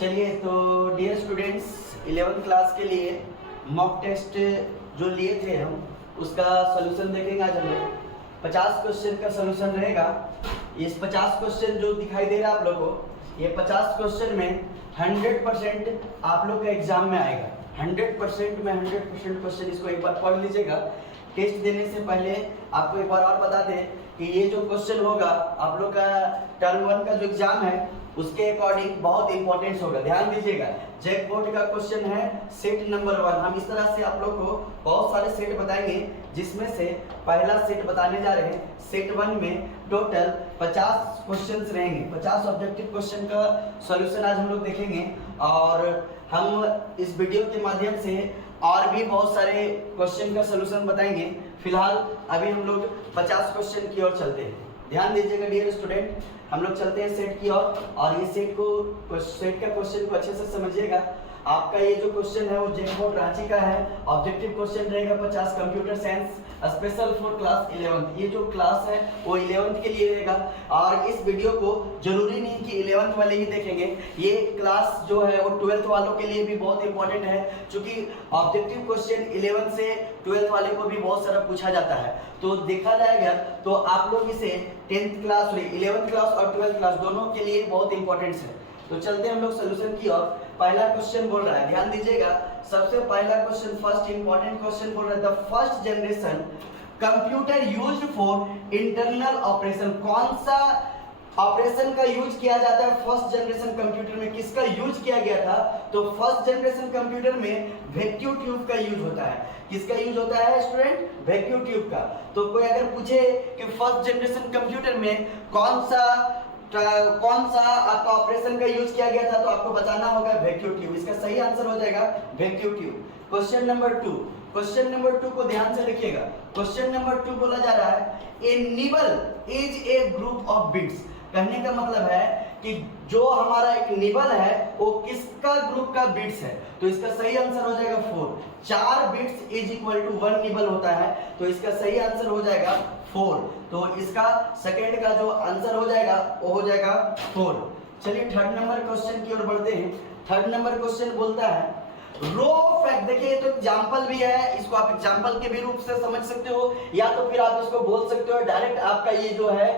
चलिए तो dear students 11th class के लिए मॉक टेस्ट जो लिए थे हम उसका सॉल्यूशन देखेंगे आज हम लोग। 50 क्वेश्चन का सॉल्यूशन रहेगा। इस 50 क्वेश्चन जो दिखाई दे रहा है आप लोगों को, ये 50 क्वेश्चन में 100% आप लोग का एग्जाम में आएगा। 100% में 100% क्वेश्चन इसको एक बार पढ़ लीजिएगा। टेस्ट देने से पहले आपको एक बार और बता दें कि ये जो क्वेश्चन होगा आप लोग का टर्म 1 का जो एग्जाम है उसके अकॉर्डिंग बहुत इंपॉर्टेंट होगा। ध्यान दीजिएगा, जैक बोर्ड का क्वेश्चन है सेट नंबर 1। हम इस तरह से आप लोग को बहुत सारे सेट बताएंगे, जिसमें से पहला सेट बताने जा रहे हैं। सेट 1 में टोटल 50 क्वेश्चंस रहेंगे। 50 ऑब्जेक्टिव क्वेश्चन का सॉल्यूशन आज हम लोग देखेंगे और हम इस वीडियो के माध्यम से और भी बहुत सारे क्वेश्चन का सॉल्यूशन बताएंगे। फिलहाल अभी हम लोग 50 क्वेश्चन की ओर चलते हैं। ध्यान दीजिएगा डियर स्टूडेंट, हम लोग चलते हैं सेट की ओर और ये सेट का क्वेश्चन को अच्छे से समझिएगा। आपका ये जो क्वेश्चन है वो जेक बोर्ड रांची का है। ऑब्जेक्टिव क्वेश्चन रहेगा 50, computer science special for class 11th। ये जो क्लास है वो 11th के लिए रहेगा और इस वीडियो को जरूरी नहीं कि 11th वाले ही देखेंगे। ये क्लास जो है वो 12th वालों के लिए भी बहुत इंपॉर्टेंट है, क्योंकि ऑब्जेक्टिव क्वेश्चन 11th से 12th वाले को भी बहुत सारा पूछा जाता है। तो देखा जाएगा तो आप लोग इसे 10th क्लास 11th क्लास और 12th क्लास दोनों के लिए बहुत इंपॉर्टेंट है। तो चलते हैं हम लोग सोल्यूशन की ओर। पहला क्वेश्चन बोल रहा है, ध्यान दीजिएगा, सबसे पहला क्वेश्चन फर्स्ट इंपॉर्टेंट क्वेश्चन बोल रहा है, the first generation computer used for internal operation. कौन सा ऑपरेशन का यूज किया जाता है फर्स्ट जनरेशन कंप्यूटर में? किसका यूज किया गया था? तो फर्स्ट जनरेशन कंप्यूटर में वैक्यूम ट्यूब का यूज होता है। किसका यूज होता है स्टूडेंट? वैक्यूम ट्यूब का। तो कोई अगर पूछे कि फर्स्ट जनरेशन कंप्यूटर में कौन सा आपका ऑपरेशन का यूज किया गया था, तो आपको बताना होगा वैक्यूम ट्यूब। इसका सही आंसर हो जाएगा vacuum tube. Question number 2, question number 2 को ध्यान से लिखिएगा। क्वेश्चन नंबर 2 बोला जा रहा है, a nibble is a group of bits. कहने का मतलब है कि जो हमारा एक निबल है वो किसका ग्रुप का बिट्स है? तो इसका सही आंसर हो जाएगा 4। 4 bits is equal to 1 nibble होता है, तो इसका सही आंसर हो जाएगा 4। तो इसका सेकंड का जो आंसर हो जाएगा वो हो जाएगा 4। चलिए थर्ड नंबर क्वेश्चन की ओर बढ़ते हैं। थर्ड नंबर क्वेश्चन बोलता है रो फैक्ट। देखिए तो एग्जांपल भी है, इसको आप एग्जांपल के भी रूप से समझ सकते हो या तो फिर आप इसको बोल सकते हो डायरेक्ट। आपका ये जो है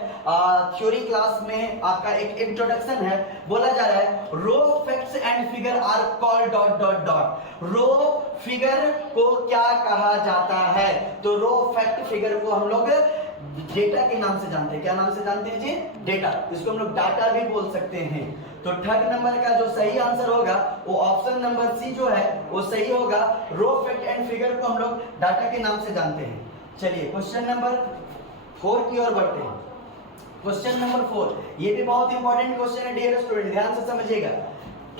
थ्योरी क्लास में आपका एक इंट्रोडक्शन है। बोला जा रहा है raw facts and figure are called dot dot dot. Raw figure को क्या कहा जाता है? तो रो फैक्ट फिगर को हम लोग डेटा के नाम से जानते हैं। क्या नाम से जानते हैं जी? डेटा। इसको हम लोग डाटा भी बोल सकते हैं। तो थर्ड नंबर का जो सही आंसर होगा वो ऑप्शन नंबर सी जो है वो सही होगा। रो फैक्ट एंड फिगर को हम लोग डाटा के नाम से जानते हैं। चलिए क्वेश्चन नंबर 4 की ओर बढ़ते हैं। क्वेश्चन नंबर 4 ये भी बहुत इंपॉर्टेंट क्वेश्चन है डियर स्टूडेंट, ध्यान से समझिएगा।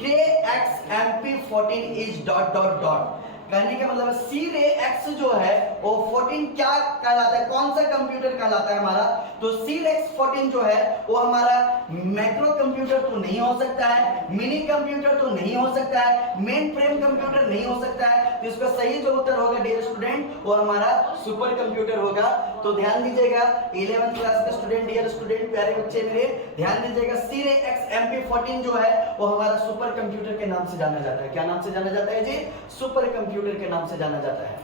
KXMP14 is dot dot dot. कहने का मतलब C-Rex जो है वो 14 क्या कहलाता है? कौन सा कंप्यूटर कहलाता है हमारा? तो C-Rex 14 जो है वो हमारा मैक्रो कंप्यूटर तो नहीं हो सकता है, मिनी कंप्यूटर तो नहीं हो सकता है, मेन फ्रेम कंप्यूटर नहीं हो सकता है। तो इसका सही जो उत्तर होगा डियर स्टूडेंट वो हमारा सुपर कंप्यूटर होगा। तो ध्यान दीजिएगा 11th क्लास का स्टूडेंट, डियर स्टूडेंट, प्यारे बच्चे मेरे, ध्यान दीजिएगा C-Rex MP14 जो है वो हमारा सुपर कंप्यूटर के नाम से जाना जाता है। क्या नाम से जाना जाता है जी? सुपर कंप्यूटर के नाम से जाना जाता है।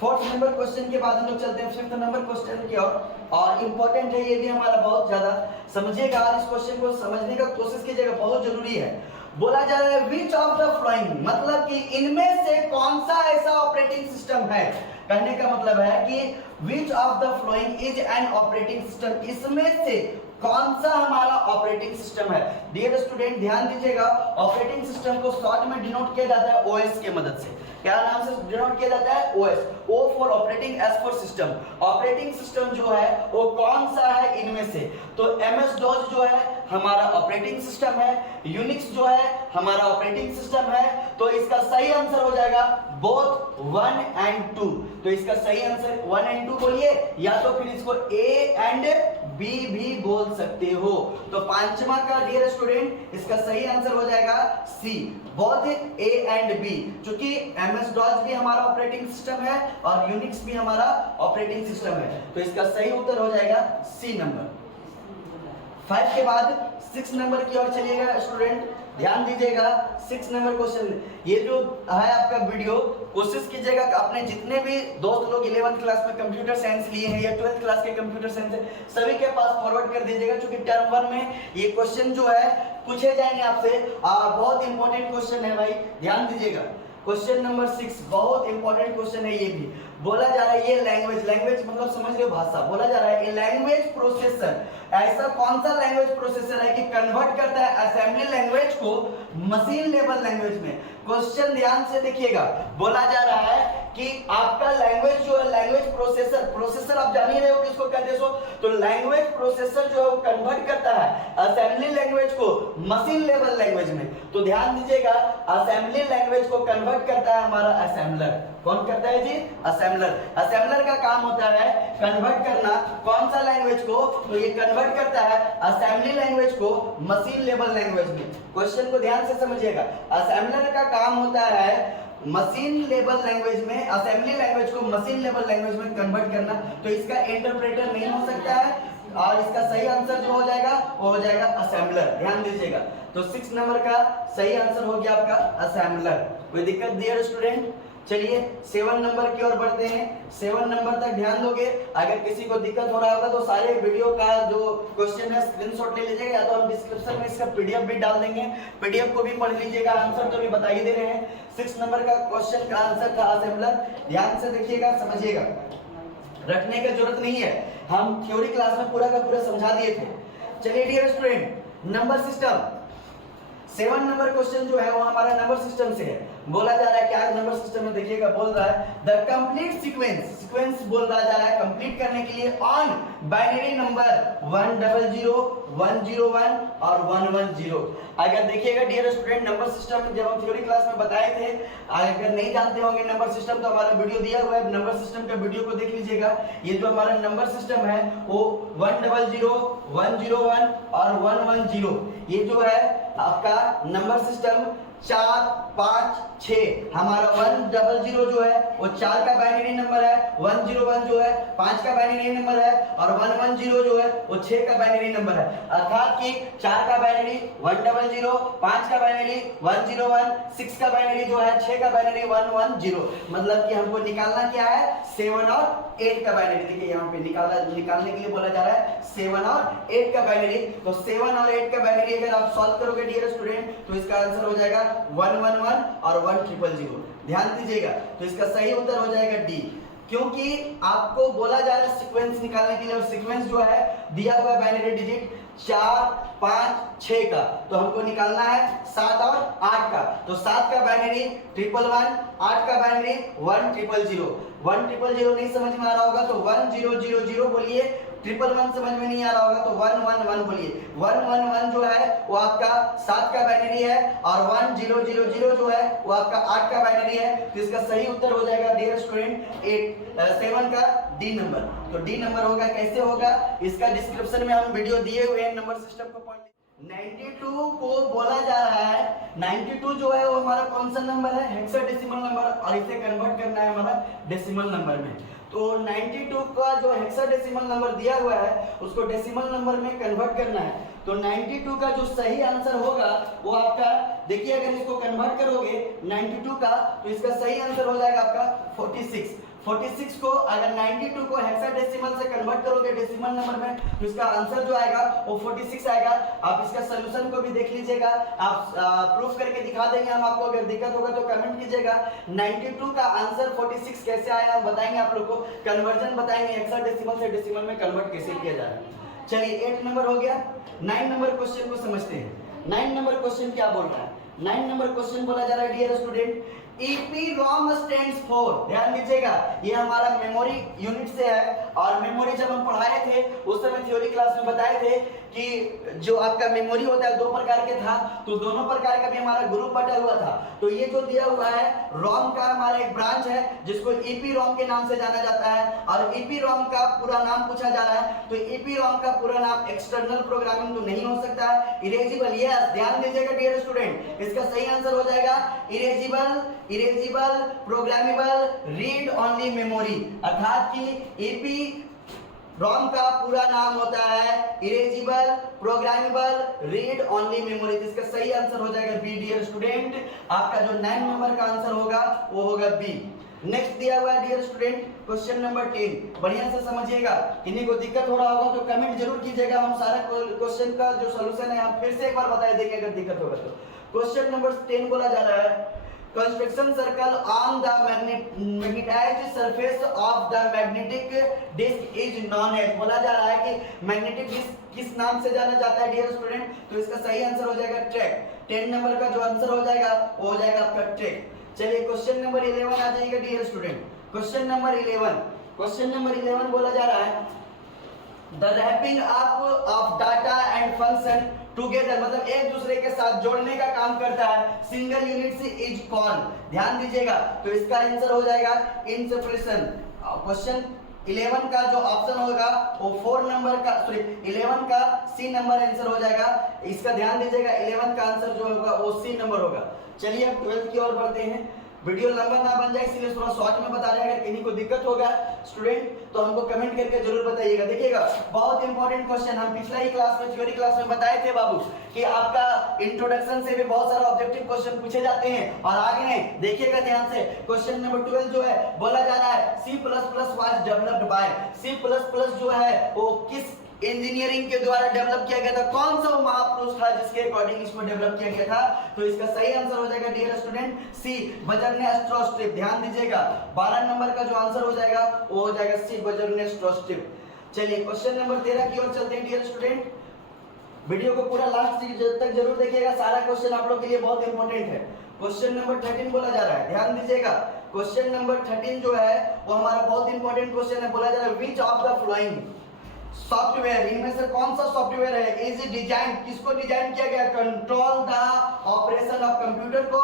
फोर्थ नंबर क्वेश्चन के बाद हम लोग चलते हैं फिफ्थ नंबर क्वेश्चन की ओर और इंपॉर्टेंट है ये भी हमारा बहुत ज्यादा। समझिएगा इस क्वेश्चन को समझने का कोशिश कीजिएगा, बहुत जरूरी है। बोला जा रहा है विच ऑफ द फॉलोइंग, मतलब कि इनमें से कौन सा ऐसा ऑपरेटिंग सिस्टम है? कहने का मतलब है कि which of the following is an operating system. इसमें से कौन सा हमारा ऑपरेटिंग सिस्टम है? डियर स्टूडेंट ध्यान दीजिएगा, ऑपरेटिंग सिस्टम को शॉर्ट में डिनोट किया जाता है ओएस के मदद से। क्या नाम से डिनोट किया जाता है? OS. O for operating, S for system. Operating system जो है वो कौन सा है इनमें से? तो एमएस डॉस जो है हमारा ऑपरेटिंग सिस्टम है, यूनिक्स जो है हमारा ऑपरेटिंग सिस्टम है। तो इसका सही आंसर हो जाएगा बोथ 1 एंड 2। तो इसका सही आंसर 1 एंड 2 बोलिए, या तो फिर इसको ए एंड बी भी बोल सकते हो। तो पांचवा का डियर स्टूडेंट इसका सही आंसर हो जाएगा सी, बोथ ए एंड बी। क्योंकि एमएस डॉस भी हमारा ऑपरेटिंग सिस्टम है और यूनिक्स भी हमारा ऑपरेटिंग सिस्टम है। तो इसका सही उत्तर हो जाएगा सी नंबर। 5 के बाद 6 नंबर की ओर चलिएगा स्टूडेंट, ध्यान दीजिएगा 6 नंबर क्वेश्चन। ये जो है आपका वीडियो, कोशिश कीजिएगा कि अपने जितने भी दोस्त लोग 11th क्लास में कंप्यूटर साइंस लिए हैं या 12th क्लास के कंप्यूटर साइंस है, सभी के पास फॉरवर्ड कर दीजिएगा, क्योंकि टर्म 1 में ये क्वेश्चन जो है पूछे जाएंगे आपसे। बहुत इंपॉर्टेंट क्वेश्चन है भाई, ध्यान दीजिएगा। क्वेश्चन नंबर 6 बहुत इंपॉर्टेंट क्वेश्चन है। ये भी बोला जा रहा है, ये लैंग्वेज मतलब समझ रहे हो, भाषा। बोला जा रहा है ये लैंग्वेज प्रोसेसर, ऐसा कौन सा लैंग्वेज प्रोसेसर है कि कन्वर्ट करता है असेंबली लैंग्वेज को मशीन लेवल लैंग्वेज में। क्वेश्चन ध्यान से देखिएगा, बोला जा रहा है कि आपका लैंग्वेज जो है, लैंग्वेज प्रोसेसर आप जान ही रहे हो किसको कहते हो, तो लैंग्वेज प्रोसेसर जो है वो कन्वर्ट करता है असेंबली लैंग्वेज को मशीन लेवल लैंग्वेज में। तो ध्यान दीजिएगा, असेंबली लैंग्वेज को कन्वर्ट करता है हमारा असेंबलर। कौन करता है जी? असेंबलर। असेंबलर का काम होता है कन्वर्ट करना कौन सा लैंग्वेज को, तो ये कन्वर्ट करता है असेंबली लैंग्वेज को मशीन लेवल लैंग्वेज में। क्वेश्चन को ध्यान से समझिएगा, असेंबलर का काम होता है मशीन लेवल लैंग्वेज में, असेंबली लैंग्वेज को मशीन लेवल लैंग्वेज में कन्वर्ट करना। तो इसका इंटरप्रेटर नहीं हो सकता है, और इसका सही आंसर जो हो जाएगा वो हो जाएगा असेंबलर। ध्यान दीजिएगा, तो 6 नंबर का सही आंसर हो गया आपका असेंबलर। कोई दिक्कत डियर स्टूडेंट? चलिए 7 नंबर की ओर बढ़ते हैं। 7 नंबर तक ध्यान दोगे। अगर किसी को दिक्कत हो रहा होगा तो सारे वीडियो का जो क्वेश्चन है स्क्रीनशॉट ले लीजिएगा, या तो हम डिस्क्रिप्शन में इसका पीडीएफ भी डाल देंगे, पीडीएफ को भी पढ़ लीजिएगा। आंसर तो भी बता ही दे रहे हैं। 6 नंबर का क्वेश्चन का आंसर था असेंबलर। ध्यान से देखिएगा, समझिएगा, रखने की जरूरत नहीं है, हम थ्योरी क्लास में पूरा का पूरा समझा दिए थे। चलिए dear student, number system 7 number question जो है वो हमारा नंबर सिस्टम से है। बोला जा रहा है क्या नंबर सिस्टम में, देखिएगा, बोल रहा है द कंप्लीट सीक्वेंस बोल रहा जा रहा है कंप्लीट करने के लिए ऑन बाइनरी नंबर 100, 101 और 110। अगर देखिएगा डियर स्टूडेंट, नंबर सिस्टम जब हम थ्योरी क्लास में बताए थे, अगर नहीं जानते होंगे नंबर सिस्टम तो हमारा वीडियो दिया हुआ है, नंबर सिस्टम का वीडियो को देख लीजिएगा। ये जो हमारा नंबर सिस्टम है वो 100, 101 और 110, ये जो है आपका नंबर सिस्टम 4, 5, 6। हमारा 100 जो है वो 4 का बाइनरी नंबर है, 101 जो है 5 का बाइनरी नंबर है, और 110 जो है वो 6 का बाइनरी नंबर है। अर्थात कि 4 का बाइनरी 100, 5 का बाइनरी 101, 6 का बाइनरी जो है 6 का बाइनरी 110। मतलब कि हमको निकालना क्या है, 7 और 8 का बाइनरी। देखिए यहाँ पे निकालने के लिए बोला जा रहा है 7 और 8 का बाइनरी। तो 7 और 8 का बाइनरी अगर आप सॉल्व करोगे डियर स्टूडेंट तो इसका आंसर हो जाएगा 111 और 1000। ध्यान दीजिएगा, तो इसका सही उत्तर हो जाएगा डी, क्योंकि आपको बोला जा रहा है सीक्वेंस निकालने के लिए, और सीक्वेंस जो है दिया हुआ है बाइनरी डिजिट 4, 5, 6 का, तो हमको निकालना है 7 और 8 का। तो 7 का बाइनरी 111, 8 का बाइनरी 1000। 1000 नहीं समझ में आ रहा होगा तो 1000 बोलिए, 111 समझ में नहीं आ रहा होगा तो 111 बोलिए। 111 जो है वो आपका 7 का बाइनरी है, और 1000 जो है वो आपका 8 का बाइनरी है। तो इसका सही उत्तर हो जाएगा डियर स्टूडेंट 7 का डी नंबर। तो डी नंबर होगा, कैसे होगा, इसका डिस्क्रिप्शन में हम वीडियो दिए हुए हैं, नंबर सिस्टम को पढ़ 92 को बोला जा रहा है, 92 जो है वो हमारा कौन सा नंबर है, हेक्साडेसिमल नंबर, और इसे कन्वर्ट करना है हमारा डेसिमल नंबर में। तो 92 का जो हेक्साडेसिमल नंबर दिया हुआ है उसको डेसिमल नंबर में कन्वर्ट करना है। तो 92 का जो सही आंसर होगा वो आपका, देखिए अगर इसको कन्वर्ट करोगे 92 का तो इसका सही आंसर हो जाएगा आपका 46। 46 को अगर 92 को हेक्साडेसिमल से कन्वर्ट करोगे डेसिमल नंबर में तो इसका आंसर जो आएगा वो 46 आएगा। आप इसका सॉल्यूशन को भी देख लीजिएगा, आप प्रूफ करके दिखा देंगे हम आपको। अगर दिक्कत होगा तो कमेंट कीजिएगा। 92 का आंसर 46 कैसे आया हम बताएंगे आप लोग को, कन्वर्जन बताएंगे हेक्साडेसिमल से डेसिमल में कन्वर्ट कैसे किया जा रहा है। चलिए 8 नंबर हो गया। 9 नंबर क्वेश्चन को समझते हैं। 9 नंबर क्वेश्चन क्या बोल रहा है, 9 नंबर क्वेश्चन बोला जा रहा है dear student EPROM stands for, ध्यान दीजिएगा ये हमारा मेमोरी यूनिट से है। और मेमोरी जब हम पढ़ाए थे उस समय थ्योरी क्लास में बताए थे कि जो आपका मेमोरी होता है 2 प्रकार के था, तो दोनों प्रकार का भी हमारा ग्रुप बटा हुआ था। तो ये जो दिया हुआ है रोम का हमारा एक ब्रांच है जिसको EPROM के नाम से जाना जाता है। और EPROM का पूरा नाम पूछा जा रहा है, तो EPROM का पूरा नाम एक्सटर्नल प्रोग्रामिंग तो नहीं हो सकता है, इरेजिबल। यस, ध्यान दीजिएगा डियर स्टूडेंट, इसका सही आंसर हो जाएगा erasable programmable read only memory. अर्थात कि रॉम का पूरा नाम होता है erasable programmable read only memory. इसका सही आंसर हो जाएगा बी डियर स्टूडेंट। आपका जो 9 नंबर का आंसर होगा वो होगा बी। नेक्स्ट दिया हुआ है डियर स्टूडेंट क्वेश्चन नंबर 10। बढ़िया से समझिएगा, किन्हीं को दिक्कत हो रहा होगा तो कमेंट जरूर कीजिएगा, हम सारा क्वेश्चन का जो सॉल्यूशन है आप फिर से एक बार बता देंगे अगर दिक्कत होगा तो। क्वेश्चन नंबर 10 बोला जा रहा है construction circle on the magnetised surface of the magnetic disk is known as. बोला जा रहा है कि मैग्नेटिक डिस्क किस नाम से जाना जाता है डियर स्टूडेंट, तो इसका सही आंसर हो जाएगा ट्रैक। 10 नंबर का जो आंसर हो जाएगा वो हो जाएगा आपका ट्रैक। चलिए क्वेश्चन नंबर 11 आ जाएगा डियर स्टूडेंट। क्वेश्चन नंबर 11 बोला जा रहा है the wrapping up of data and function together, मतलब एक दूसरे के साथ जोड़ने का काम करता है, सिंगल यूनिट इज कॉल्ड। ध्यान दीजिएगा, तो इसका आंसर हो जाएगा इंटरप्रेशन। क्वेश्चन 11 का जो ऑप्शन होगा वो 4 नंबर का 11 का सी नंबर आंसर हो जाएगा। इसका ध्यान दीजिएगा, 11 का आंसर जो होगा वो सी नंबर होगा। चलिए अब 12th की ओर बढ़ते हैं। वीडियो लंबा ना बन जाए इसलिए थोड़ा शॉर्ट में बता रहे हैं। अगर किन्हीं को दिक्कत होगा स्टूडेंट तो हमको कमेंट करके जरूर बताइएगा। देखिएगा बहुत इंपॉर्टेंट क्वेश्चन, हम पिछला ही क्लास में थ्योरी क्लास में बताए थे बाबू कि आपका इंट्रोडक्शन से भी बहुत सारा ऑब्जेक्टिव क्वेश्चन पूछे जाते हैं और आगे नहीं। देखिएगा ध्यान से, क्वेश्चन नंबर 12 जो है बोला जा रहा है C++ was developed by. C++ जो है वो किस इंजीनियरिंग के द्वारा डेवलप किया गया था, कौन सा वो महापुरुष था जिसके अकॉर्डिंग इसको डेवलप किया गया था, तो इसका सही आंसर हो जाएगा डियर स्टूडेंट सी बजरनेस्ट्रोस्ट्रिप। ध्यान दीजिएगा 12 नंबर का जो आंसर हो जाएगा वो हो जाएगा सी बजरनेस्ट्रोस्ट्रिप। चलिए क्वेश्चन नंबर 13 की ओर चलते हैं डियर स्टूडेंट। वीडियो को पूरा लास्ट तक जरूर देखिएगा, सारा क्वेश्चन आप लोग के लिए बहुत इंपॉर्टेंट है। क्वेश्चन नंबर 13 बोला जा रहा है, ध्यान दीजिएगा। क्वेश्चन नंबर 13 जो है वो हमारा बहुत इंपॉर्टेंट क्वेश्चन है। बोला जा रहा है which of the following software, इनमें से कौन सा सॉफ्टवेयर है इज डिजाइन, किसको डिजाइन किया गया, control the operation of computer को,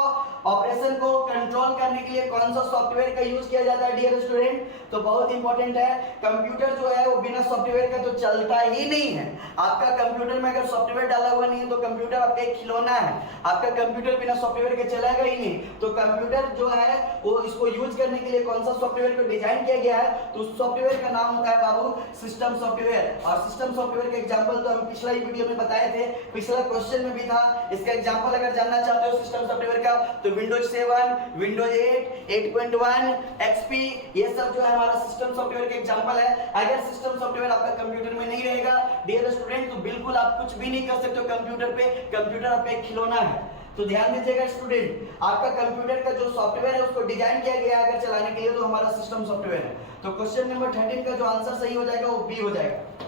ऑपरेशन को कंट्रोल करने के लिए कौन सा सॉफ्टवेयर का यूज किया जाता है डियर स्टूडेंट, तो बहुत इंपॉर्टेंट है। कंप्यूटर जो है वो बिना सॉफ्टवेयर का तो चलता ही नहीं है। आपका कंप्यूटर में अगर सॉफ्टवेयर डाला हुआ नहीं है तो कंप्यूटर आपका एक खिलौना है, आपका कंप्यूटर बिना सॉफ्टवेयर के चलेगा ही नहीं। तो कंप्यूटर जो है वो इसको यूज करने के लिए कौन सा सॉफ्टवेयर को डिजाइन किया गया है, तो उस सॉफ्टवेयर का नाम होता है बाबू सिस्टम सॉफ्टवेयर। और सिस्टम सॉफ्टवेयर का एग्जांपल तो हम पिछला ही वीडियो में बताए थे, पिछला क्वेश्चन में भी था। इसका एग्जांपल अगर जानना चाहते हो सिस्टम सॉफ्टवेयर का तो विंडोज 7, विंडोज 8, 8.1, एक्सपी, ये सब जो है हमारा सिस्टम सॉफ्टवेयर का एग्जांपल है। अगर सिस्टम सॉफ्टवेयर आपका कंप्यूटर में नहीं रहेगा डियर स्टूडेंट तो बिल्कुल आप कुछ भी नहीं कर सकते हो कंप्यूटर पे, कंप्यूटर आपका एक खिलौना है। तो ध्यान दीजिएगा स्टूडेंट, आपका कंप्यूटर का जो सॉफ्टवेयर है उसको डिजाइन किया गया है अगर चलाने के लिए तो हमारा सिस्टम सॉफ्टवेयर है। तो क्वेश्चन नंबर 13 का जो आंसर सही हो जाएगा वो बी हो जाएगा।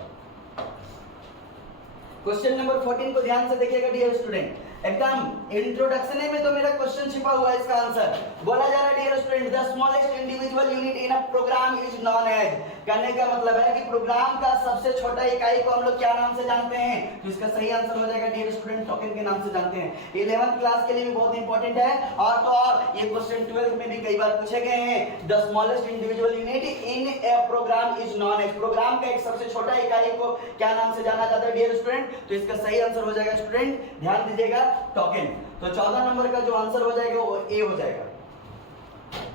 क्वेश्चन नंबर 14 को ध्यान से देखिएगा डियर स्टूडेंट, एकदम इंट्रोडक्शन में तो मेरा क्वेश्चन छिपा हुआ है। इसका आंसर बोला जा रहा है dear student the smallest individual unit in a program is known as. कहने का मतलब है कि प्रोग्राम का सबसे छोटा इकाई को हम लोग क्या नाम से जानते हैं, तो इसका सही आंसर हो जाएगा डियर स्टूडेंट टोकन के नाम से जानते हैं। 11th क्लास के लिए भी बहुत इंपॉर्टेंट है और तो और ये क्वेश्चन 12th में भी कई बार पूछे गए हैं। The smallest individual unit in a program is known as. Program का एक सबसे छोटा इकाई को क्या नाम से जाना जाता है डियर स्टूडेंट, तो इसका सही आंसर हो जाएगा स्टूडेंट ध्यान दीजिएगा टोकन। तो 14 नंबर का जो आंसर हो जाएगा वो ए हो जाएगा।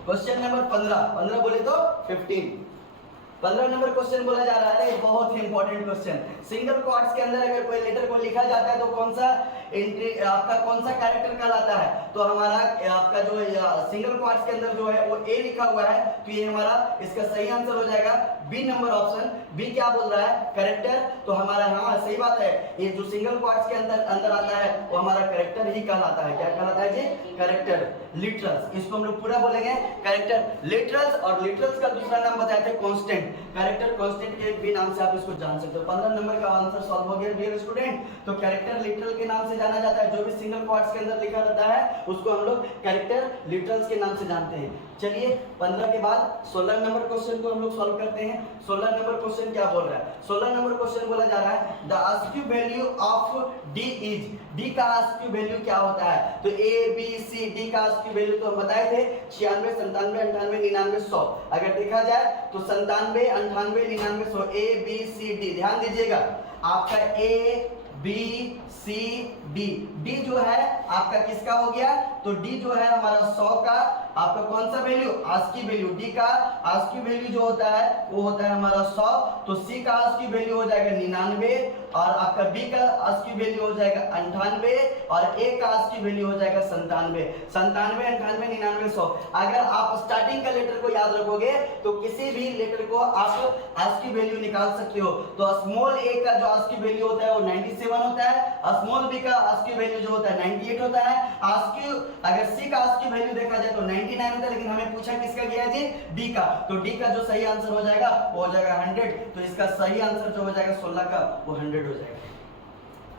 क्वेश्चन नंबर 15 बोले तो 15 नंबर क्वेश्चन बोला जा रहा है, बहुत ही इंपॉर्टेंट क्वेश्चन। सिंगल क्वाड्स के अंदर अगर कोई लेटर को लिखा जाता है तो कौन सा एंट्री आपका कौन सा कैरेक्टर कहलाता है, तो हमारा आपका जो सिंगल क्वाड्स के अंदर जो है वो ए लिखा हुआ है, तो ये हमारा इसका सही आंसर हो जाएगा बी नंबर ऑप्शन। बी क्या बोल रहा है कैरेक्टर, तो हमारा हाँ सही बात है, ये जो सिंगल क्वाड्स के अंदर आता है वो हमारा कैरेक्टर ही कहलाता है। क्या कहलाता है जी, कैरेक्टर। लिटरल्स, इसको हम लोग पूरा बोलेंगे कैरेक्टर लिटरल्स, और लिटरल्स का दूसरा नाम बताया था कांस्टेंट। कैरेक्टर कांस्टेंट के भी नाम से आप इसको जान सकते हो। 15 नंबर का आंसर सॉल्व हो गया डियर स्टूडेंट। तो कैरेक्टर लिटरल के नाम से जाना जाता है, जो भी सिंगल क्वाड्स के अंदर लिखा रहता है उसको हम लोग कैरेक्टर लिटरल्स के नाम से जानते हैं। चलिए 15 के बाद 16 नंबर क्वेश्चन को हम लोग सॉल्व करते हैं। 16 नंबर क्वेश्चन क्या बोल रहा है, 16 नंबर क्वेश्चन बोला जा रहा है the ASCII value of D is. D का आस्क्यू वैल्यू क्या होता है, तो ए बी सी डी का आस्क्यू वैल्यू तो हम बताए थे 96, 97, 98, 99, 100। अगर देखा जाए तो 97, 98, 99, 100 ए बी सी डी। ध्यान दीजिएगा आपका A B C D. D जो है आपका किसका हो गया, तो डी जो है हमारा 100 का आपका कौन सा वैल्यू, आस्की वैल्यू। डी का आस्की वैल्यू जो होता है वो होता है हमारा 100, तो सी का आस्की वैल्यू हो जाएगा 99 और आपका बी का आस्की वैल्यू हो जाएगा 98 और ए का आस्की वैल्यू हो जाएगा 97। 97, 98, 99, 100। अगर आप स्टार्टिंग का लेटर को याद रखोगे तो किसी भी लेटर को आप आस्की वैल्यू निकाल सकते हो। तो स्मॉल ए का जो आस्की वैल्यू होता है वो 97 होता है, स्मॉल बी का आस्की वैल्यू जो होता है 98 होता है। आस्की अगर सी का आस्की वैल्यू देखा जाए तो 99 होता है, लेकिन हमें पूछा किसका गया जी, डी का। तो डी का जो सही आंसर हो जाएगा वो हो जाएगा 100। तो इसका सही आंसर जो हो जाएगा 16 का वो 100 हो जाएगा।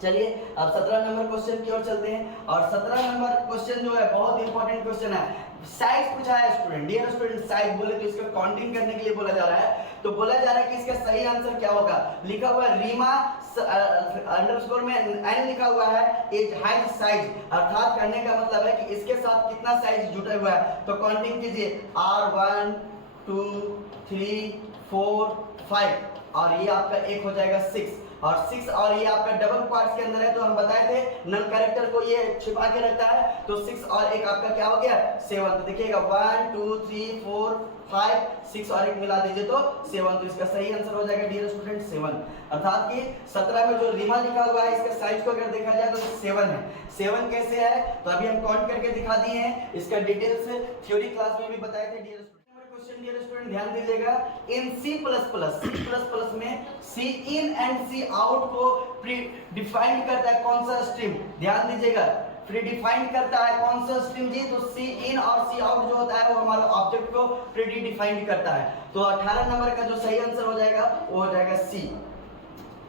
चलिए अब 17 नंबर क्वेश्चन की ओर चलते हैं। और 17 नंबर क्वेश्चन जो है बहुत इंपॉर्टेंट क्वेश्चन है। साइज पूछा है स्टूडेंट, डियर स्टूडेंट साइज बोले तो इसका काउंटिंग करने के लिए बोला जा रहा है। तो बोला जा रहा है कि इसका सही आंसर क्या होगा। लिखा हुआ है रीमा अंडरस्कोर में एन लिखा हुआ है इज हाइट साइज, अर्थात कहने का मतलब है कि इसके साथ कितना साइज जुटा हुआ है। तो काउंटिंग कीजिए R1 2 3 4 5 और ये आपका एक हो जाएगा 6 और 6 और ये आपका डबल पार्ट्स के अंदर है। तो हम बताए थे नल कैरेक्टर को ये छिपा के रखता है। तो 6 और एक आपका क्या हो गया 7। तो देखिएगा 1 2 3 4 5 6 और एक मिला दीजिए तो 7। तो इसका सही आंसर हो जाएगा डियर स्टूडेंट 7। अर्थात कि 17 में जो रीमा लिखा हुआ है इसका साइज को अगर देखा जाए तो 7 है। 7 कैसे है तो अभी हम काउंट करके दिखा दिए हैं। इसका डिटेल्स थ्योरी क्लास में भी बताए थे डियर क्वेश्चन। डियर स्टूडेंट ध्यान दीजिएगा, इन C++ में सी इन एंड सी आउट को प्री डिफाइंड करता है कौन सा स्ट्रीम, ध्यान दीजिएगा प्री डिफाइंड करता है कौन सा स्ट्रीम जी, तो सी इन और सी आउट जो होता है वो हमारा ऑब्जेक्ट को प्री डिफाइंड करता है। तो 18 नंबर का जो सही आंसर हो जाएगा वो हो जाएगा सी।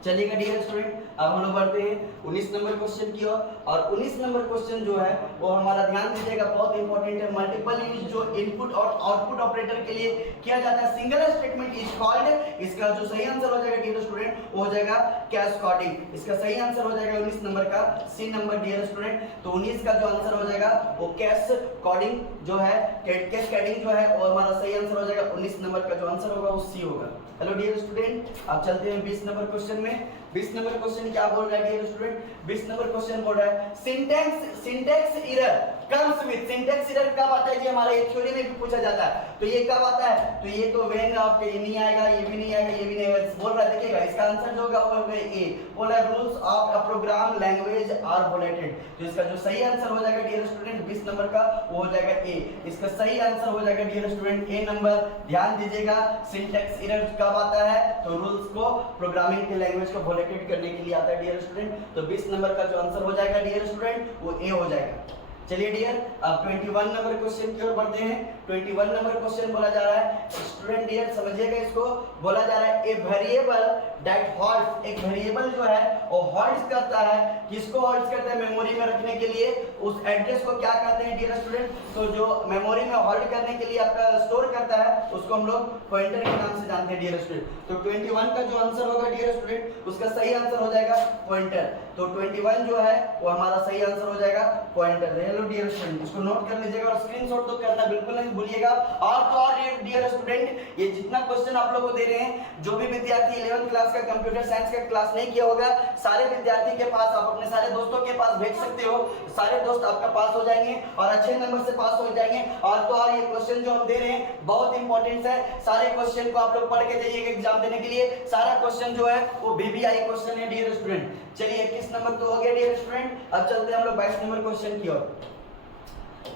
चलिएगा डियर स्टूडेंट अब हम लोग बढ़ते हैं 19 नंबर क्वेश्चन की ओर। और 19 नंबर क्वेश्चन जो है वो हमारा ध्यान दीजिएगा बहुत इंपॉर्टेंट है। मल्टीपल यूज जो इनपुट और आउटपुट ऑपरेटर के लिए किया जाता है, सिंगल स्टेटमेंट इज कॉल्ड। इसका जो सही आंसर हो जाएगा डियर स्टूडेंट वो हो जाएगा कैस्केडिंग। इसका सही आंसर हो जाएगा 19 नंबर का सी नंबर डियर स्टूडेंट। तो 19 का जो आंसर हो जाएगा वो कैस्केडिंग जो है, कैस्केडिंग जो है वो हमारा सही आंसर हो जाएगा 19 नंबर का जो आंसर होगा वो सी होगा। हेलो डियर स्टूडेंट अब चलते हैं 20 नंबर क्वेश्चन में। 20 नंबर क्वेश्चन क्या बोल रहा है डियर स्टूडेंट, 20 नंबर क्वेश्चन बोल रहा है syntax error comes with. Syntax error कब आता है जी, हमारा ये थ्योरी में भी पूछा जाता है। तो ये कब आता है, तो ये तो व्हेन आपके ये नहीं आएगा, ये भी नहीं आएगा, ये भी नहीं आएगा, बोल रहा है। देखिएगा इसका आंसर जो होगा वो होगा ए। बोल रहा है rules of a program language are violated. तो इसका जो सही आंसर हो जाएगा डियर स्टूडेंट 20 नंबर का वो हो जाएगा ए। इसका सही आंसर हो जाएगा डियर स्टूडेंट ए नंबर। ध्यान दीजिएगा सिंटैक्स एरर कब आता है, तो रूल्स को प्रोग्रामिंग के लैंग्वेज को वोलेटेड करने के लिए आता है डियर स्टूडेंट। तो 20 नंबर का जो आंसर हो जाएगा डियर स्टूडेंट वो ए हो जाएगा। चलिए डियर अब 21 नंबर क्वेश्चन की ओर बढ़ते हैं। 21 नंबर क्वेश्चन बोला जा रहा है स्टूडेंट डियर समझिएगा इसको। बोला जा रहा है ए वेरिएबल दैट होल्ड्स, एक वेरिएबल जो है वो होल्ड्स करता है, किसको होल्ड्स करता है, मेमोरी में रखने के लिए उस एड्रेस को क्या कहते हैं डियर स्टूडेंट, तो जो मेमोरी में होल्ड करने के लिए आपका स्टोर करता है उसको हम लोग पॉइंटर के नाम से जानते हैं डियर स्टूडेंट। तो 21 का जो आंसर होगा डियर स्टूडेंट उसका सही आंसर हो जाएगा पॉइंटर। तो 21 जो है वो हमारा सही आंसर हो जाएगा पॉइंटर। हेलो डियर स्टूडेंट इसको नोट कर लीजिएगा और स्क्रीनशॉट तो करना बिल्कुल नहीं भूलिएगा। और तो और डियर स्टूडेंट ये जितना क्वेश्चन आप लोगों को दे रहे हैं, जो भी विद्यार्थी 11th क्लास का कंप्यूटर साइंस का क्लास नहीं किया होगा, सारे विद्यार्थी के पास आप अपने सारे दोस्तों के पास भेज सकते हो। सारे दोस्त आपका पास हो जाएंगे और अच्छे नंबर से पास हो जाएंगे। और तो और ये क्वेश्चन जो हम दे रहे हैं बहुत इंपॉर्टेंट है। सारे क्वेश्चन को आप लोग पढ़ के जाइएगा एग्जाम देने के लिए। सारा क्वेश्चन जो है वो बीबीआई क्वेश्चन है डियर स्टूडेंट। चलिए 21 नंबर तो हो गया डियर स्टूडेंट। अब चलते हैं हम लोग 22 नंबर क्वेश्चन की ओर।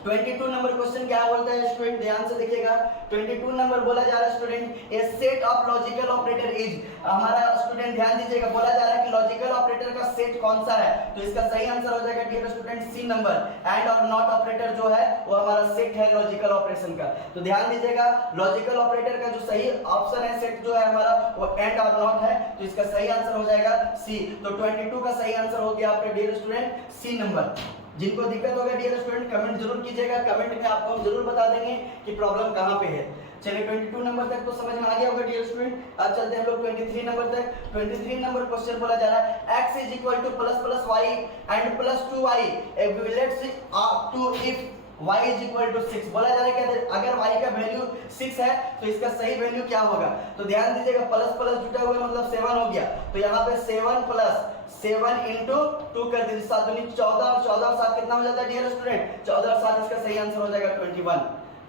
22 नंबर क्वेश्चन क्या बोलता है स्टूडेंट, ध्यान से देखिएगा। 22 नंबर बोला जा रहा है student A set of logical operator is, हमारा स्टूडेंट ध्यान दीजिएगा, बोला जा रहा है कि लॉजिकल ऑपरेटर का सेट कौन सा है। तो इसका सही आंसर हो जाएगा dear student C number. And और नॉट ऑपरेटर जो है वो हमारा सेट है लॉजिकल ऑपरेशन का। तो ध्यान दीजिएगा लॉजिकल ऑपरेटर का जो सही ऑप्शन है सेट जो है हमारा वो एंड और नॉट है। तो इसका सही आंसर हो जाएगा सी। तो 22 का सही आंसर हो गया आपका डियर स्टूडेंट सी नंबर। जिनको दिक्कत होगा डियर स्टूडेंट कमेंट जरूर कीजिएगा, कमेंट में आपको हम जरूर बता देंगे कि प्रॉब्लम कहां पे है। चलिए 22 नंबर तक तो समझ में आ गया होगा डियर स्टूडेंट। अब चलते हैं हम लोग 23 नंबर तक। 23 नंबर क्वेश्चन बोला जा रहा है x + +y and +2y let's to if y is equal to 6। बोला जा रहा है कि अगर y का वैल्यू 6 है तो इसका सही वैल्यू क्या होगा। तो ध्यान दीजिएगा, प्लस प्लस जुटा हुआ मतलब 7 हो गया, तो यहाँ पे 7 प्लस 7 इंटू 2 कर दीजिए, 7 दूनी 14 और 14 और 7 कितना हो जाता है डियर स्टूडेंट, 14 और 7 इसका सही आंसर हो जाएगा 21।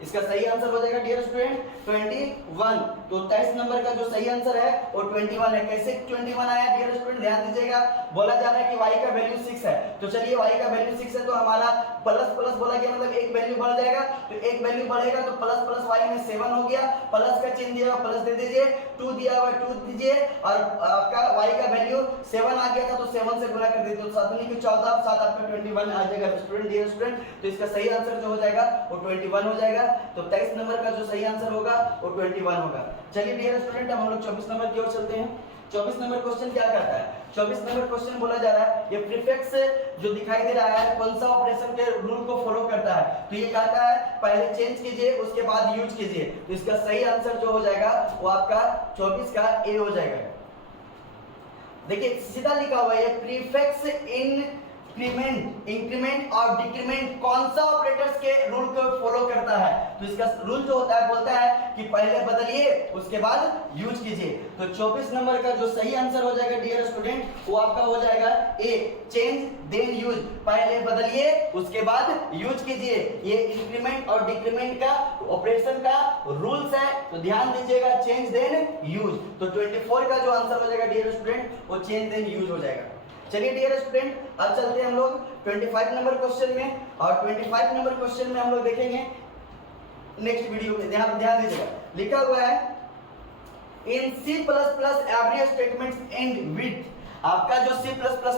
इसका सही आंसर हो जाएगा डियर स्टूडेंट 21। तो 23 नंबर का जो सही आंसर है वो 21 है। कैसे 21 आया डियर स्टूडेंट, ध्यान दीजिएगा, बोला जा रहा है कि y का वैल्यू 6 है, तो चलिए y का वैल्यू 6 है तो हमारा प्लस प्लस बोला गया मतलब एक वैल्यू बढ़ जाएगा, तो एक वैल्यू बढ़ेगा तो प्लस प्लस y में 7 हो गया, प्लस का चिन्ह दिया हुआ प्लस दे दीजिए, 2 दिया हुआ 2 दीजिए, और आपका y का वैल्यू 7 आ गया था तो 7 से गुणा कर दीजिए, तो 7 दूनी 14 और 7 आपका 21 आ जाएगा स्टूडेंट डियर स्टूडेंट। तो इसका सही आंसर जो हो जाएगा वो 21 हो जाएगा। तो 23 नंबर का जो सही आंसर होगा वो 21 होगा। चलिए डियर स्टूडेंट अब हम लोग 24 नंबर की ओर चलते हैं। 24 नंबर क्वेश्चन क्या कहता है, 24 नंबर क्वेश्चन बोला जा रहा है, ये प्रीफिक्स जो दिखाई दे रहा है कौन सा ऑपरेशन के रूल को फॉलो करता है, तो ये कहता है पहले चेंज कीजिए उसके बाद यूज कीजिए, तो इसका सही आंसर जो हो जाएगा वो आपका 24 का ए हो जाएगा। देखिए सीधा लिखा हुआ है प्रीफिक्स इंक्रीमेंट और डिक्रीमेंट कौन सा ऑपरेटर्स के रूल को फॉलो करता है, तो इसका रूल जो होता है बोलता है कि पहले बदलिए उसके बाद यूज कीजिए। तो 24 नंबर का जो सही आंसर हो जाएगा डियर स्टूडेंट वो आपका हो जाएगा ए, चेंज देन यूज, पहले बदलिए उसके बाद यूज कीजिए। ये इंक्रीमेंट और डिक्रीमेंट का ऑपरेशन का रूल्स है, तो ध्यान दीजिएगा, चेंज देन यूज। तो 24 का जो आंसर हो जाएगा डियर स्टूडेंट वो चेंज देन यूज हो जाएगा। चलिए डियर स्टूडेंट अब चलते हैं हम लोग 25 नंबर क्वेश्चन में, और 25 नंबर क्वेश्चन में हम लोग देखेंगे नेक्स्ट वीडियो में, ध्यान दीजिएगा, लिखा हुआ है इन C++ every statement and with. आपका जो C++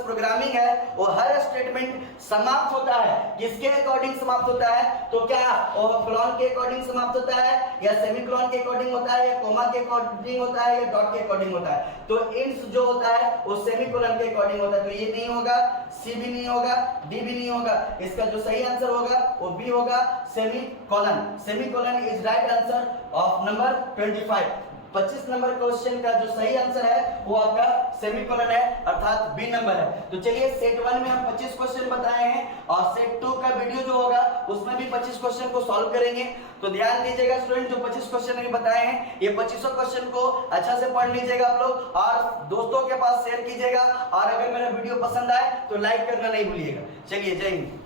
प्रोग्रामिंग है वो हर स्टेटमेंट समाप्त होता है, किसके अकॉर्डिंग समाप्त होता है, तो क्या कोलन के अकॉर्डिंग समाप्त होता है, या सेमीकोलन के अकॉर्डिंग होता है, या कोमा के अकॉर्डिंग होता है, या डॉट के अकॉर्डिंग होता है। तो इंस जो होता है वो सेमीकोलन के अकॉर्डिंग होता है, तो ये नहीं होगा, सी भी नहीं होगा, डी भी नहीं होगा, इसका जो सही आंसर होगा वो बी होगा, semicolon. Semicolon is right answer of number 25। 25 number question का जो सही आंसर है वो आपका सेमीकोलन है, अर्थात बी नंबर है। तो चलिए सेट 1 में हम 25 क्वेश्चन बताए हैं, और सेट 2 का वीडियो जो होगा उसमें भी 25 क्वेश्चन को सॉल्व करेंगे। तो ध्यान दीजिएगा स्टूडेंट, जो 25 क्वेश्चन अभी बताए हैं ये 25 क्वेश्चन को अच्छा से पढ़ लीजिएगा आप लोग, और दोस्तों के पास शेयर कीजिएगा, और अगर मेरा वीडियो पसंद आए तो लाइक करना नहीं भूलिएगा। चलिए जय हिंद।